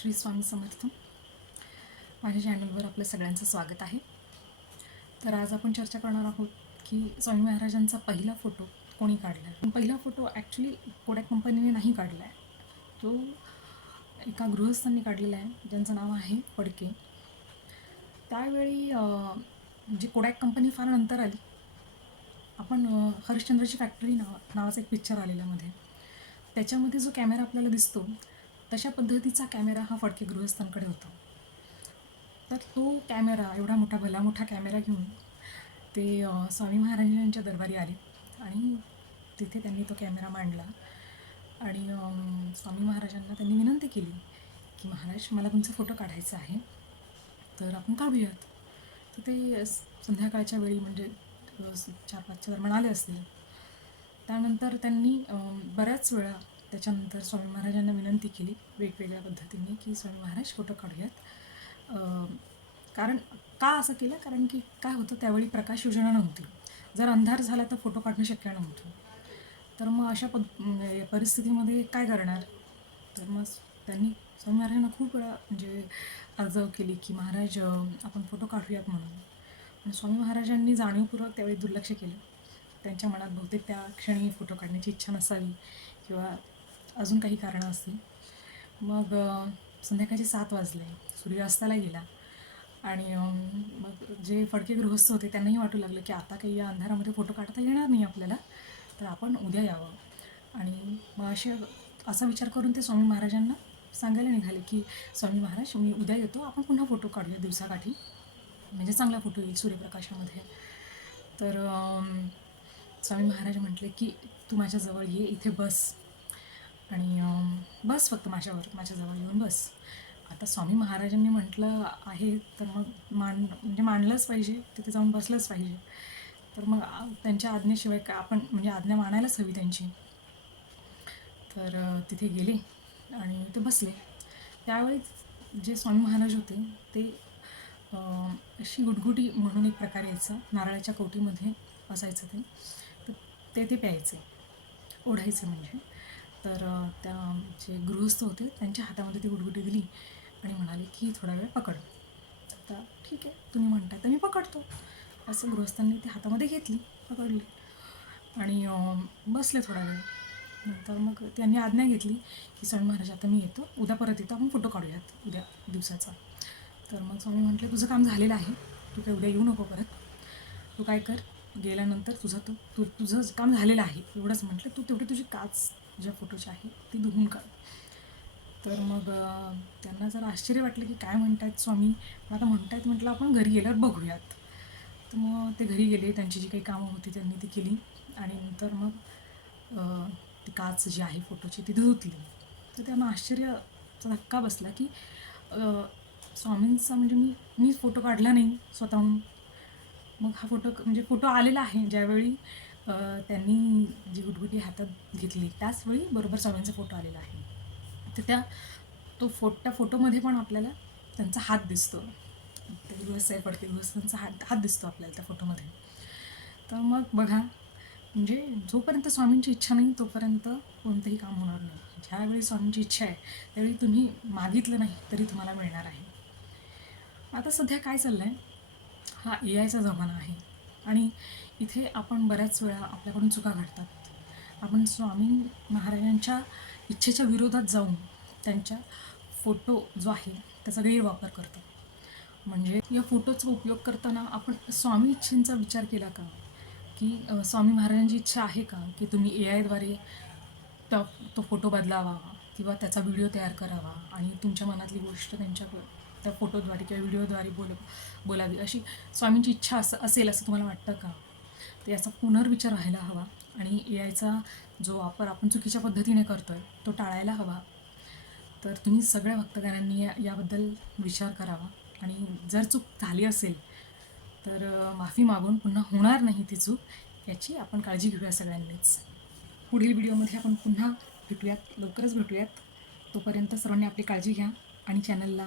श्री स्वामी समर्थ. माझ्या चॅनलवर आपलं सगळ्यांचं स्वागत आहे. तर आज आपण चर्चा करणार आहोत की स्वामी महाराजांचा पहिला फोटो कोणी काढला आहे पहिला फोटो ॲक्च्युली कोडॅक कंपनीने नाही काढला आहे तो एका गृहस्थांनी काढलेला आहे. ज्यांचं नाव आहे फडके त्यावेळी जी कोडॅक कंपनी फार नंतर आली आपण हरिश्चंद्राची हरिश्चंद्रची फॅक्टरी नाव नावाचा एक पिक्चर आलेला मध्ये. त्याच्यामध्ये जो कॅमेरा आपल्याला दिसतो तशा पद्धतीचा कॅमेरा हा फडके गृहस्थांकडे होता. तर तो कॅमेरा एवढा मोठा भला मोठा कॅमेरा घेऊन ते स्वामी महाराजांच्या दरबारी आले. आणि तिथे त्यांनी तो कॅमेरा मांडला. आणि स्वामी महाराजांना त्यांनी विनंती केली की महाराज मला तुमचा फोटो काढायचा आहे. तर आपण काढूयात. तर ते संध्याकाळच्या वेळी म्हणजे चार पाचच्या दरम्यान आले असतील. त्यानंतर त्यांनी बऱ्याच वेळा त्याच्यानंतर स्वामी महाराजांना विनंती केली वेगवेगळ्या पद्धतीने की स्वामी महाराज फोटो काढूयात. कारण का असं केलं? कारण की काय होतं त्यावेळी प्रकाश योजना नव्हती. जर अंधार झाला तर फोटो काढणं शक्य नव्हतं. तर मग अशा पद म्हणजे परिस्थितीमध्ये काय करणार? तर मग त्यांनी स्वामी महाराजांना खूप वेळा म्हणजे अर्ज केली की महाराज आपण फोटो काढूयात म्हणून. पण स्वामी महाराजांनी जाणीवपूर्वक त्यावेळी दुर्लक्ष केलं. त्यांच्या मनात बहुतेक त्या क्षणी फोटो काढण्याची इच्छा नसावी किंवा अजून काही कारणं असतील. मग संध्याकाळचे सात वाजले. सूर्यास्ताला गेला. आणि मग जे फडके गृहस्थ होते त्यांनाही वाटू लागलं की आता काही या अंधारामध्ये फोटो काढता येणार नाही आपल्याला. तर आपण उद्या यावं. आणि मग असे असा विचार करून ते स्वामी महाराजांना सांगायला निघाले की स्वामी महाराज मी उद्या येतो. आपण पुन्हा फोटो काढूया दिवसाकाठी. म्हणजे चांगला फोटो येईल सूर्यप्रकाशामध्ये. तर स्वामी महाराज म्हटले की तू माझ्याजवळ ये इथे बस. आणि बस फक्त माझ्यावर माझ्याजवळ येऊन बस. आता स्वामी महाराजांनी म्हटलं आहे तर मग मान म्हणजे मानलंच पाहिजे तिथे जाऊन बसलंच पाहिजे. तर मग त्यांच्या आज्ञेशिवाय का आपण म्हणजे आज्ञा मानायलाच हवी त्यांची. तर तिथे गेले आणि ते बसले. त्यावेळी जे स्वामी महाराज होते ते अशी गुटगुटी म्हणून एक प्रकार यायचा नारळाच्या कवटीमध्ये असायचं ते. तर ते ते प्यायचे ओढायचे म्हणजे. तर त्या जे गृहस्थ होते त्यांच्या हातामध्ये ती गुडगुडी दिली आणि म्हणाले की थोडा वेळ पकड. आता ठीक आहे तुम्ही म्हणताय तर मी पकडतो. असं गृहस्थांनी ती हातामध्ये घेतली पकडली आणि बसले थोडा वेळ. नंतर मग त्यांनी आज्ञा घेतली की स्वामी महाराज आता मी येतो. उद्या परत येतो आपण फोटो काढूयात उद्या दिवसाचा. तर मग स्वामी म्हटले तुझं काम झालेलं आहे. तू काय उद्या येऊ नको परत. तू काय कर गेल्यानंतर तुझं तू तू तुझं काम झालेलं आहे. एवढंच म्हटलं. तू तेवढी तुझी काच ज्या फोटोची आहे ती धुवून काढ. तर मग त्यांना जर आश्चर्य वाटलं की काय म्हणतायत स्वामी? पण आता म्हणतायत म्हटलं आपण घरी गेल्यावर बघूयात. तर मग ते घरी गेले त्यांची जी काही कामं होती त्यांनी ती केली. आणि नंतर मग ती काच जी आहे फोटोची ती धुतली. तर त्यांना आश्चर्याचा धक्का बसला की स्वामींचा म्हणजे मी मी फोटो काढला नाही स्वतःहून. मग हा फोटो म्हणजे फोटो आलेला आहे ज्यावेळी त्यांनी जी गुटगुटी हातात घेतली त्याचवेळी बरोबर स्वामींचा फोटो आलेला आहे. तर त्या तो फो त्या फोटोमध्ये पण आपल्याला त्यांचा हात दिसतो ते गृहस्थ आहे फडके गृहस्थांचा हात हात दिसतो आपल्याला त्या फोटोमध्ये. तर मग बघा म्हणजे जोपर्यंत स्वामींची इच्छा नाही तोपर्यंत कोणतंही काम होणार नाही. ज्यावेळी स्वामींची इच्छा आहे त्यावेळी तुम्ही मागितलं नाही तरी तुम्हाला मिळणार आहे. आता सध्या काय चाललं आहे हा ए आयचा जमाना आहे. आणि इथे आपण बऱ्याच वेळा आपल्याकडून चुका घडतात. आपण स्वामी महाराजांच्या इच्छेच्या विरोधात जाऊन त्यांच्या फोटो जो आहे त्याचा गैरवापर करतो. म्हणजे या फोटोचा उपयोग करताना आपण स्वामी इच्छेंचा विचार केला का? की स्वामी महाराजांची इच्छा आहे का? की तुम्ही ए आयद्वारे त्या तो फोटो बदलावा किंवा त्याचा व्हिडिओ तयार करावा आणि तुमच्या मनातली गोष्ट त्यांच्या त्या फोटोद्वारे किंवा व्हिडिओद्वारे बोल बोलावी. अशी स्वामींची इच्छा असं असेल असं तुम्हाला वाटतं का? तर याचा पुनर्विचार व्हायला हवा आणि ए आयचा जो वापर आपण चुकीच्या पद्धतीने करतो आहे तो टाळायला हवा. तर तुम्ही सगळ्या भक्तगणांनी या याबद्दल विचार करावा. आणि जर चूक झाली असेल तर माफी मागून पुन्हा होणार नाही ती चूक याची आपण काळजी घेऊया सगळ्यांनीच. पुढील व्हिडिओमध्ये आपण पुन्हा भेटूयात लवकरच भेटूयात. तोपर्यंत सर्वांनी आपली काळजी घ्या आणि चॅनलला